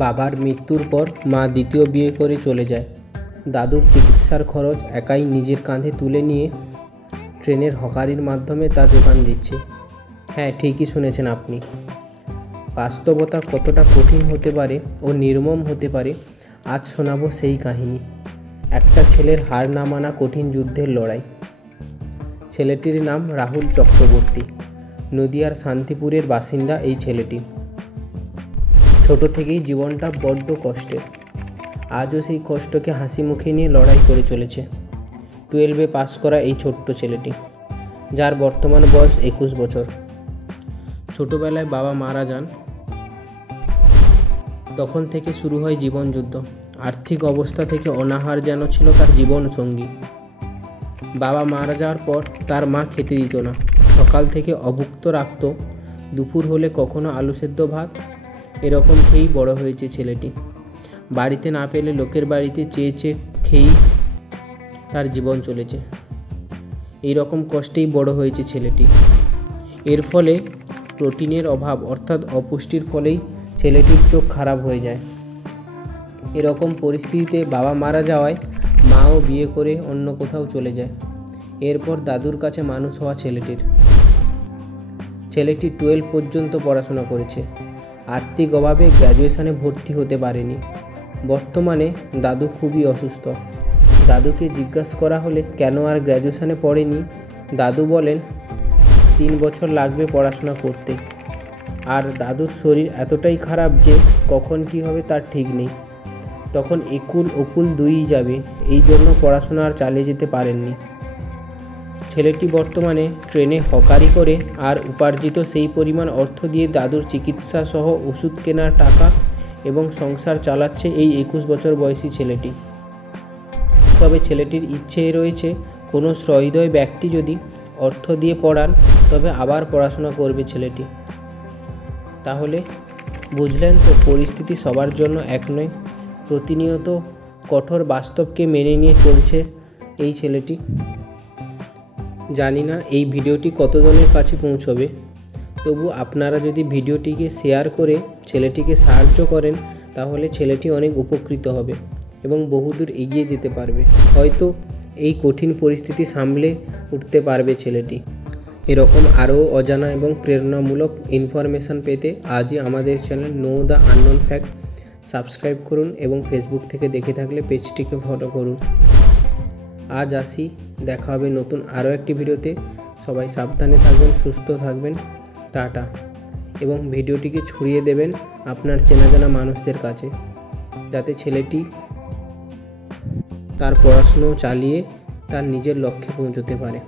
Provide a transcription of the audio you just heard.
বাবার মৃত্যুর পর মা দ্বিতীয় বিয়ে করে চলে যায়। দাদুর চিকিৎসার খরচ একাই নিজের কাঁধে তুলে নিয়ে ট্রেনের হকারির মাধ্যমে তা যোগান দিচ্ছে। হ্যাঁ, ঠিকই শুনেছেন আপনি। বাস্তবতা কতটা কঠিন হতে পারে ও নির্মম হতে পারে, আজ শোনাবো সেই কাহিনী। একটা ছেলের হার না মানা কঠিন যুদ্ধের লড়াই। ছেলেটির নাম রাহুল চক্রবর্তী। নদিয়ার শান্তিপুরের বাসিন্দা এই ছেলেটি। ছোট থেকেই জীবনটা বড্ড কষ্টের। আজও সেই কষ্টকে হাসি মুখে নিয়ে লড়াই করে চলেছে 12-এ পাস করা এই ছোট্ট ছেলেটি, যার বর্তমান বয়স 21 বছর। ছোটবেলায় বাবা মারা যান, তখন থেকে শুরু হয় জীবনযুদ্ধ। আর্থিক অবস্থা থেকে অনাহার যেন ছিল তার জীবন সঙ্গী। বাবা মারা যাওয়ার পর তার মা খেতে দিত না, সকাল থেকে অভুক্ত রাখত। দুপুর হলে কখনো আলু সেদ্ধ ভাত, এরকম খেয়েই বড় হয়েছে ছেলেটি। বাড়িতে না পেলে লোকের বাড়িতে চেয়ে চেয়ে খেয়েই তার জীবন চলেছে। এই রকম কষ্টেই বড় হয়েছে ছেলেটি। এর ফলে প্রোটিনের অভাব অর্থাৎ অপুষ্টির ফলেই ছেলেটির চোখ খারাপ হয়ে যায়। এরকম পরিস্থিতিতে বাবা মারা যাওয়ায় মাও বিয়ে করে অন্য কোথাও চলে যায়। এরপর দাদুর কাছে মানুষ হওয়া ছেলেটি 12 পর্যন্ত পড়াশোনা করেছে। আর্থিক অভাবে গ্র্যাজুয়েশনে ভর্তি হতে পারেনি। বর্তমানে দাদু খুবই অসুস্থ। দাদুকে জিজ্ঞাসা করা হলে কেন আর গ্র্যাজুয়েশনে পড়েনি, দাদু বলেন 3 বছর লাগবে পড়াশোনা করতে। আর দাদুর শরীর এতটাই খারাপ যে কখন কি হবে তার ঠিক নেই। তখন একুল ওকুল দুইই যাবে, এই জন্য পড়াশোনা আর চালিয়ে যেতে পারেননি। ছেলেটি বর্তমানে ট্রেনে হকারি করে আর উপার্জিত সেই পরিমাণ অর্থ দিয়ে দাদুর চিকিৎসা সহ ওষুধ কেনার টাকা এবং সংসার চালাচ্ছে এই 21 বছর বয়সী ছেলেটি। তবে ছেলেটির ইচ্ছে রয়েছে কোনো সহৃদয় ব্যক্তি যদি অর্থ দিয়ে পড়ান তবে আবার পড়াশোনা করবে ছেলেটি। তাহলে বুঝলেন তো, পরিস্থিতি সবার জন্য এক নয়। প্রতিনিয়ত কঠোর বাস্তবকে মেনে নিয়ে চলছে এই ছেলেটি। জানি না এই ভিডিওটি কতজনের কাছে পৌঁছবে, তবু আপনারা যদি ভিডিওটিকে শেয়ার করে ছেলেটিকে সাহায্য করেন তাহলে ছেলেটি অনেক উপকৃত হবে এবং বহুদূর এগিয়ে যেতে পারবে। হয়তো এই কঠিন পরিস্থিতি সামলে উঠতে পারবে ছেলেটি। এরকম আরও অজানা এবং প্রেরণামূলক ইনফরমেশান পেতে আজই আমাদের channel know the unknown fact subscribe করুন এবং ফেসবুক থেকে দেখে থাকলে পেজটিকে ফলো করুন। আজ আসি, দেখা হবে নতুন আরও একটি ভিডিওতে। সবাই সাবধানে থাকবেন, সুস্থ থাকবেন। টাটা। এবং ভিডিওটিকে ছড়িয়ে দেবেন আপনার চেনা জানা মানুষদের কাছে, যাতে ছেলেটি তার পড়াশুনো চালিয়ে তার নিজের লক্ষ্যে পৌঁছতে পারে।